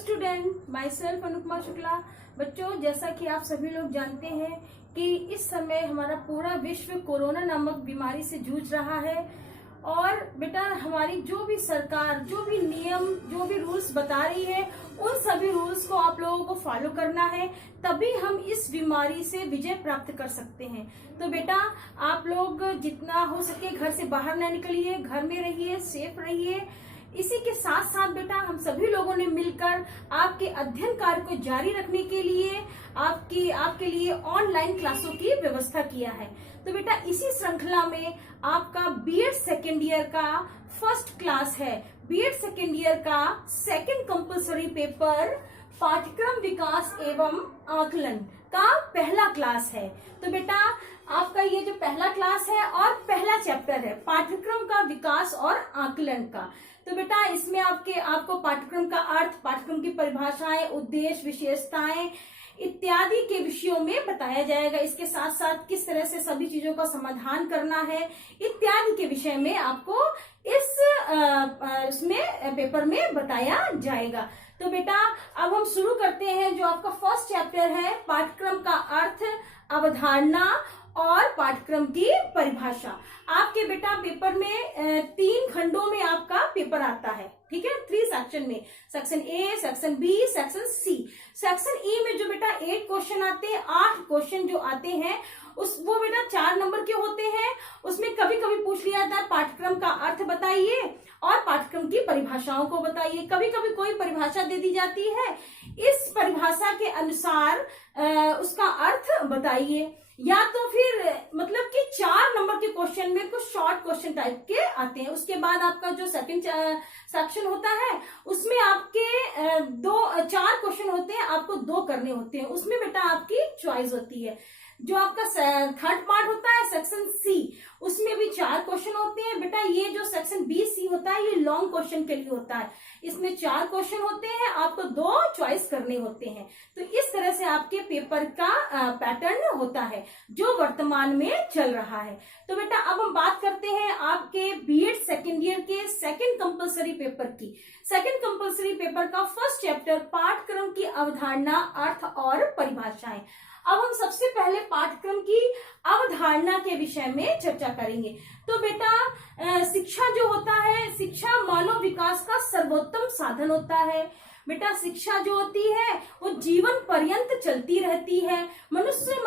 Student, my self Anupama Shukla. बच्चों, जैसा कि आप सभी लोग जानते हैं कि इस समय हमारा पूरा विश्व कोरोना नामक बीमारी से जूझ रहा है। और बेटा, हमारी जो भी सरकार, जो भी नियम, जो भी रूल्स बता रही है, उन सभी रूल्स को आप लोगों को फॉलो करना है, तभी हम इस बीमारी से विजय प्राप्त कर सकते हैं। तो बेटा, आप लोग जितना हो सके घर से बाहर ना निकलिए, घर में रहिए, सेफ रहिए। इसी के साथ साथ बेटा, हम सभी लोगों ने मिलकर आपके अध्ययन कार्य को जारी रखने के लिए आपके लिए ऑनलाइन क्लासों की व्यवस्था किया है। तो बेटा, इसी श्रृंखला में आपका बीएड सेकेंड ईयर का फर्स्ट क्लास है। बीएड सेकेंड ईयर का सेकेंड कंपल्सरी पेपर पाठ्यक्रम विकास एवं आकलन का पहला क्लास है। तो बेटा, आपका ये जो पहला क्लास है और पहला चैप्टर है पाठ्यक्रम का विकास और आकलन का। तो बेटा, इसमें आपको पाठ्यक्रम का अर्थ, पाठ्यक्रम की परिभाषाएं, उद्देश्य, विशेषताएं इत्यादि के विषयों में बताया जाएगा। इसके साथ साथ किस तरह से सभी चीजों का समाधान करना है इत्यादि के विषय में आपको इसमें पेपर में बताया जाएगा। तो बेटा, अब हम शुरू करते हैं। जो आपका फर्स्ट चैप्टर है पाठ्यक्रम का अर्थ, अवधारणा और पाठ्यक्रम की परिभाषा। आपके बेटा पेपर में 3 खंडों में आपका पेपर आता है, ठीक है, 3 सेक्शन में, section A, section B, section C. Section E में जो बेटा 8 क्वेश्चन आते हैं, 8 क्वेश्चन जो आते हैं वो बेटा 4 नंबर के होते हैं। उसमें कभी कभी पूछ लिया जाता है पाठ्यक्रम का अर्थ बताइए और पाठ्यक्रम की परिभाषाओं को बताइए। कभी कभी कोई परिभाषा दे दी जाती है, इस परिभाषा के अनुसार उसका अर्थ बताइए। या तो फिर मतलब कि 4 नंबर के क्वेश्चन में कुछ शॉर्ट क्वेश्चन टाइप के आते हैं। उसके बाद आपका जो सेकंड सेक्शन होता है उसमें आपके 4 क्वेश्चन होते हैं, आपको 2 करने होते हैं। उसमें बेटा आपकी चॉइस होती है। जो आपका थर्ड पार्ट होता है सेक्शन सी, उसमें भी 4 क्वेश्चन होते हैं। बेटा, ये जो सेक्शन बी सी होता है ये लॉन्ग क्वेश्चन के लिए होता है। इसमें 4 क्वेश्चन होते हैं, आपको 2 चॉइस करने होते हैं। तो इस तरह से आपके पेपर का पैटर्न होता है जो वर्तमान में चल रहा है। तो बेटा, अब हम बात करते हैं आपके बीएड सेकेंड ईयर के सेकेंड कंपल्सरी पेपर की। सेकेंड कंपल्सरी पेपर का फर्स्ट चैप्टर पाठ्यक्रम की अवधारणा, अर्थ और परिभाषाएं। अब हम सबसे पहले पाठ्यक्रम की अवधारणा के विषय में चर्चा करेंगे। तो बेटा, शिक्षा जो होता है, शिक्षा मानव विकास का सर्वोत्तम साधन होता है। बेटा, शिक्षा जो होती है वो जीवन पर्यंत चलती रहती है। मनुष्य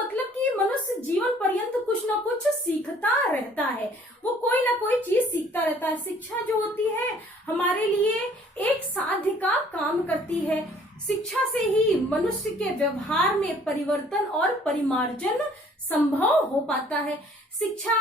जीवन पर्यंत कुछ ना कुछ सीखता रहता है, वो कोई ना कोई चीज सीखता रहता है। शिक्षा जो होती है हमारे लिए एक साध्य का काम करती है। शिक्षा से ही मनुष्य के व्यवहार में परिवर्तन और परिमार्जन संभव हो पाता है। शिक्षा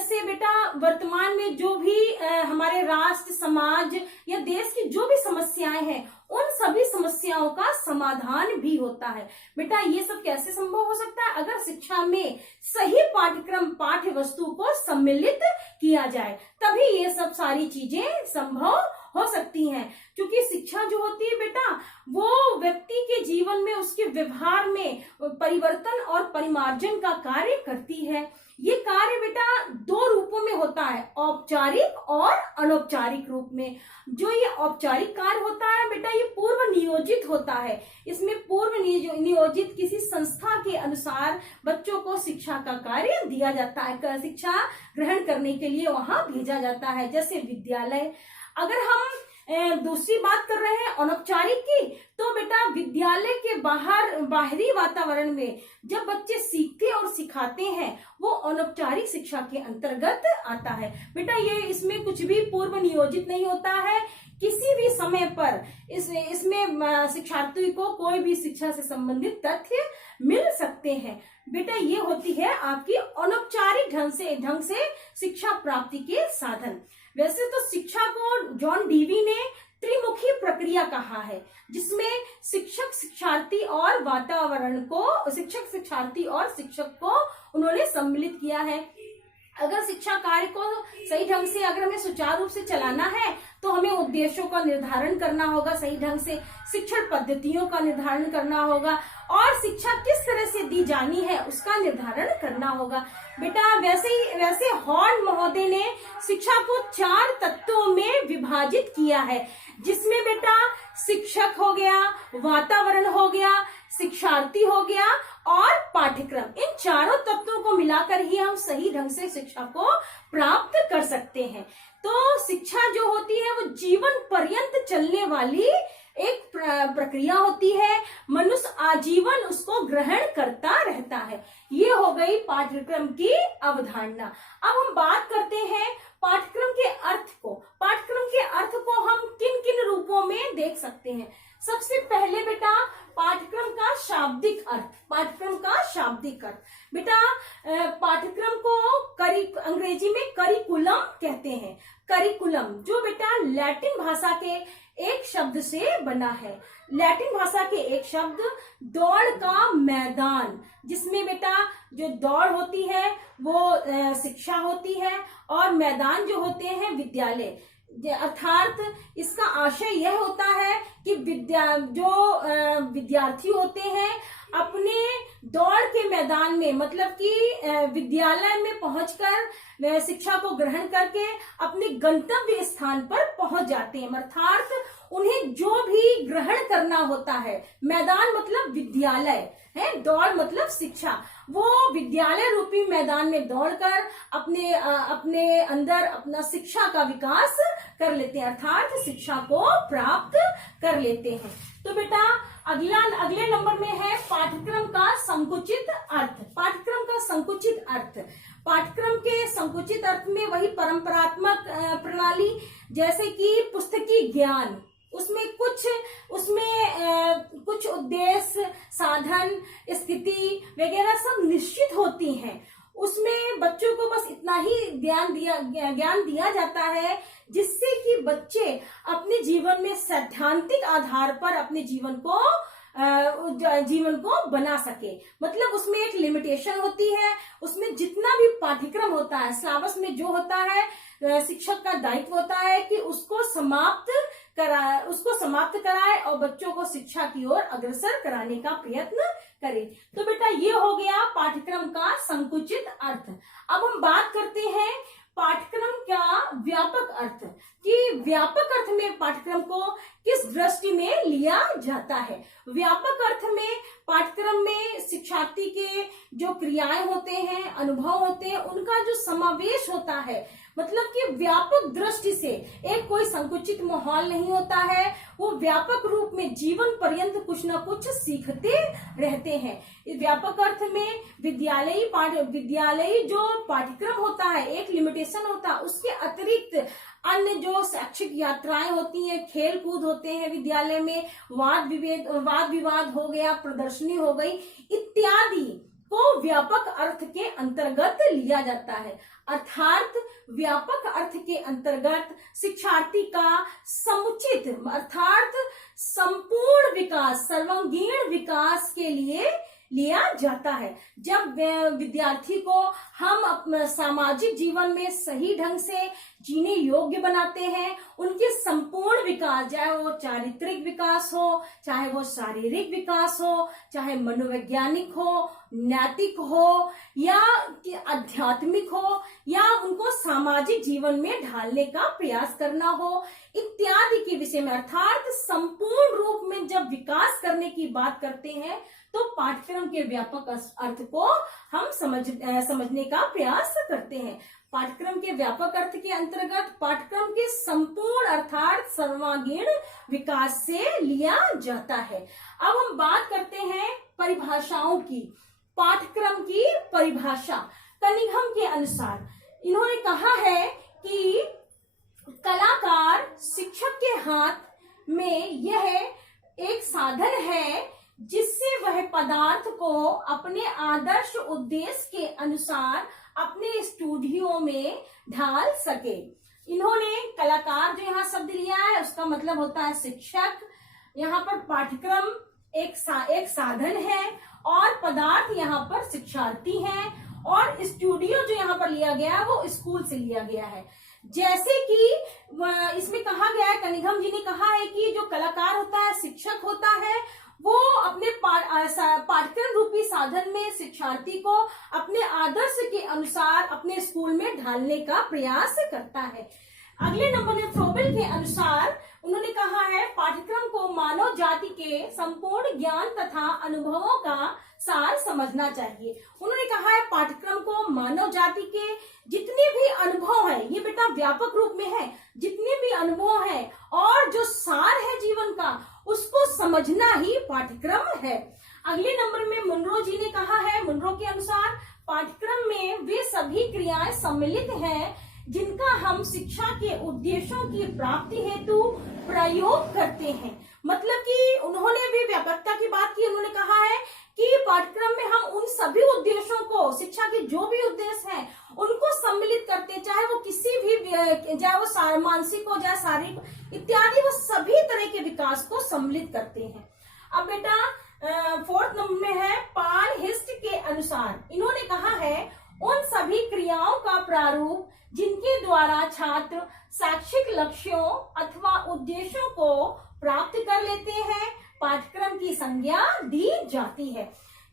से बेटा वर्तमान में जो भी हमारे राष्ट्र, समाज या देश की जो भी समस्याएं हैं, उन सभी समस्याओं का समाधान भी होता है। बेटा, ये सब कैसे संभव हो सकता है? अगर शिक्षा में सही पाठ्यक्रम, पाठ्य वस्तु को सम्मिलित किया जाए, तभी ये सब सारी चीजें संभव हो सकती हैं। क्योंकि शिक्षा जो होती है बेटा, वो व्यक्ति के जीवन में, उसके व्यवहार में परिवर्तन और परिमार्जन का कार्य करती है। ये कार्य बेटा 2 रूपों में होता है, औपचारिक और अनौपचारिक रूप में। जो ये औपचारिक कार्य होता है बेटा, ये पूर्व नियोजित होता है। इसमें पूर्व नियोजित किसी संस्था के अनुसार बच्चों को शिक्षा का कार्य दिया जाता है, शिक्षा ग्रहण करने के लिए वहां भेजा जाता है, जैसे विद्यालय। अगर हम दूसरी बात कर रहे हैं अनौपचारिक की, तो बेटा विद्यालय के बाहरी वातावरण में जब बच्चे सीखते और सिखाते हैं, वो अनौपचारिक शिक्षा के अंतर्गत आता है। बेटा, ये इसमें कुछ भी पूर्व नियोजित नहीं होता है। किसी भी समय पर इसमें शिक्षार्थी को कोई भी शिक्षा से संबंधित तथ्य मिल सकते हैं। बेटा, ये होती है आपकी अनौपचारिक ढंग से शिक्षा प्राप्ति के साधन। वैसे तो शिक्षा को जॉन डीवी ने त्रिमुखी प्रक्रिया कहा है, जिसमें शिक्षक, शिक्षार्थी और वातावरण को, शिक्षक, शिक्षार्थी और शिक्षक को उन्होंने सम्मिलित किया है। अगर शिक्षा कार्य को सही ढंग से अगर हमें सुचारू रूप से चलाना है तो हमें उद्देश्यों का निर्धारण करना होगा, सही ढंग से शिक्षण पद्धतियों का निर्धारण करना होगा और शिक्षा किस तरह से दी जानी है उसका निर्धारण करना होगा। बेटा वैसे हॉर्न महोदय ने शिक्षा को 4 तत्वों में विभाजित किया है, जिसमें बेटा शिक्षक हो गया, वातावरण हो गया, शिक्षार्थी हो गया और पाठ्यक्रम। इन चारों तत्वों को मिलाकर ही हम सही ढंग से शिक्षा को प्राप्त कर सकते हैं। तो शिक्षा जो होती है वो जीवन पर्यंत चलने वाली एक प्रक्रिया होती है, मनुष्य आजीवन उसको ग्रहण करता रहता है। ये हो गई पाठ्यक्रम की अवधारणा। अब हम बात करते हैं पाठ्यक्रम के अर्थ को। पाठ्यक्रम के अर्थ को हम किन किन रूपों में देख सकते हैं। सबसे पहले बेटा पाठ्यक्रम का शाब्दिक अर्थ। पाठ्यक्रम का शाब्दिक अर्थ बेटा, पाठ्यक्रम को अंग्रेजी में करिकुलम कहते हैं। करिकुलम जो बेटा लैटिन भाषा के एक शब्द से बना है। लैटिन भाषा के एक शब्द दौड़ का मैदान, जिसमें बेटा जो दौड़ होती है वो शिक्षा होती है और मैदान जो होते हैं विद्यालय। अर्थात इसका आशय यह होता है कि विद्यार्थी होते हैं अपने दौड़ के मैदान में, मतलब कि विद्यालय में पहुंचकर शिक्षा को ग्रहण करके अपने गंतव्य स्थान पर पहुंच जाते हैं। अर्थात उन्हें जो भी ग्रहण करना होता है, मैदान मतलब विद्यालय है, दौड़ मतलब शिक्षा, वो विद्यालय रूपी मैदान में दौड़कर अपने अंदर अपना शिक्षा का विकास कर लेते हैं, अर्थात शिक्षा को प्राप्त कर लेते हैं। तो बेटा अगले नंबर में है पाठ्यक्रम का संकुचित अर्थ। पाठ्यक्रम का संकुचित अर्थ, पाठ्यक्रम के संकुचित अर्थ में वही परंपरात्मक प्रणाली, जैसे कि पुस्तकीय ज्ञान, उसमें कुछ उद्देश्य, साधन, स्थिति वगैरह सब निश्चित होती हैं। उसमें बच्चों को बस इतना ही ज्ञान दिया जाता है जिससे कि बच्चे अपने जीवन में सैद्धांतिक आधार पर अपने जीवन को बना सके। मतलब उसमें एक लिमिटेशन होती है। उसमें जितना भी पाठ्यक्रम होता है, सिलेबस में जो होता है, शिक्षक का दायित्व होता है कि उसको समाप्त कराए और बच्चों को शिक्षा की ओर अग्रसर कराने का प्रयत्न करे। तो बेटा ये हो गया पाठ्यक्रम का संकुचित अर्थ। अब हम बात करते हैं पाठ्यक्रम का व्यापक अर्थ, कि व्यापक अर्थ में पाठ्यक्रम को किस दृष्टि में लिया जाता है। व्यापक अर्थ में पाठ्यक्रम में शिक्षार्थी के जो क्रियाएं होते हैं, अनुभव होते हैं, उनका जो समावेश होता है, मतलब कि व्यापक दृष्टि से एक कोई संकुचित माहौल नहीं होता है, वो व्यापक रूप में जीवन पर्यंत कुछ न कुछ सीखते रहते हैं। इस व्यापक अर्थ में विद्यालयी जो पाठ्यक्रम होता है, एक लिमिटेशन होता है, उसके अतिरिक्त अन्य जो शैक्षिक यात्राएं होती हैं, खेल कूद होते हैं विद्यालय में, वाद विवाद हो गया, प्रदर्शनी हो गई इत्यादि को व्यापक अर्थ के अंतर्गत लिया जाता है। अर्थात व्यापक अर्थ के अंतर्गत शिक्षार्थी का समुचित अर्थात संपूर्ण विकास, सर्वांगीण विकास के लिए लिया जाता है। जब विद्यार्थी को हम अपने सामाजिक जीवन में सही ढंग से जीने योग्य बनाते हैं, उनके संपूर्ण विकास, चाहे वो चारित्रिक विकास हो, चाहे वो शारीरिक विकास हो, चाहे मनोवैज्ञानिक हो, नैतिक हो या आध्यात्मिक हो, या उनको सामाजिक जीवन में ढालने का प्रयास करना हो, इत्यादि के विषय में, अर्थात संपूर्ण रूप में जब विकास करने की बात करते हैं तो पाठ्यक्रम के व्यापक अर्थ को हम समझने का प्रयास करते हैं। पाठ्यक्रम के व्यापक अर्थ के अंतर्गत पाठ्यक्रम के संपूर्ण अर्थात सर्वांगीण विकास से लिया जाता है। अब हम बात करते हैं परिभाषाओं की। पाठ्यक्रम की परिभाषा कनिंघम के अनुसार इन्होंने कहा है कि कलाकार शिक्षक के हाथ में यह एक साधन है जिससे वह पदार्थ को अपने आदर्श उद्देश्य के अनुसार अपने स्टूडियो में ढाल सके। इन्होंने कलाकार जो यहाँ शब्द लिया है उसका मतलब होता है शिक्षक। यहाँ पर पाठ्यक्रम एक साधन है और पदार्थ यहाँ पर शिक्षार्थी हैं और स्टूडियो जो यहाँ पर लिया गया है वो स्कूल से लिया गया है। जैसे कि इसमें कहा गया है, कनिंघम जी ने कहा है कि जो कलाकार होता है, शिक्षक होता है, वो अपने पाठ्यक्रम रूपी साधन में शिक्षार्थी को अपने आदर्श के अनुसार अपने स्कूल में ढालने का प्रयास करता है। अगले नंबर में फ्रोबेल के अनुसार उन्होंने कहा है, पाठ्यक्रम को मानव जाति के संपूर्ण ज्ञान तथा अनुभवों का सार समझना चाहिए। उन्होंने कहा है पाठ्यक्रम को मानव जाति के जितने भी अनुभव है, ये बेटा व्यापक रूप में है, जितने भी अनुभव है और जो सार है जीवन का, उसको समझना ही पाठ्यक्रम है। अगले नंबर में मुनरो जी ने कहा है, मुनरो के अनुसार पाठ्यक्रम में वे सभी क्रियाएं सम्मिलित हैं जिनका हम शिक्षा के उद्देश्यों की प्राप्ति हेतु प्रयोग करते हैं। मतलब कि उन्होंने भी व्यापकता की बात की। उन्होंने कहा है कि पाठ्यक्रम में हम उन सभी उद्देश्यों को, शिक्षा के जो भी उद्देश्य हैं, उनको सम्मिलित करते हैं, चाहे वो किसी भी, चाहे वो मानसिक हो, चाहे शारीरिक इत्यादि, वो सभी तरह के विकास को सम्मिलित करते हैं। अब बेटा फोर्थ नंबर में है पाल हिस्ट के अनुसार, इन्होंने कहा है उन सभी क्रियाओं का प्रारूप जिनके द्वारा छात्र शैक्षिक लक्ष्यों अथवा उद्देश्यों को प्राप्त कर लेते हैं, पाठ्यक्रम की संज्ञा दी जाती है।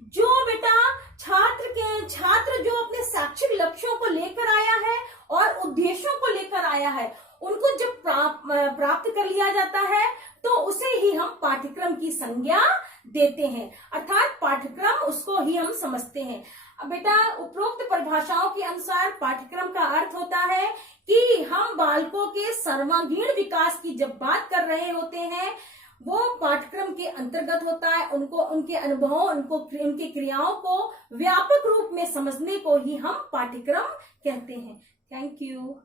जो बेटा छात्र जो अपने शैक्षिक लक्ष्यों को लेकर आया है और उद्देश्यों को लेकर आया है, उनको जब प्राप्त कर लिया जाता है तो उसे ही हम पाठ्यक्रम की संज्ञा देते हैं, अर्थात पाठ्यक्रम उसको ही हम समझते हैं। अब बेटा उपरोक्त परिभाषाओं के अनुसार पाठ्यक्रम का अर्थ होता है कि हम बालकों के सर्वांगीण विकास की जब बात कर रहे होते हैं, वो पाठ्यक्रम के अंतर्गत होता है। उनको, उनके अनुभवों, उनकी क्रियाओं को व्यापक रूप में समझने को ही हम पाठ्यक्रम कहते हैं। Thank you.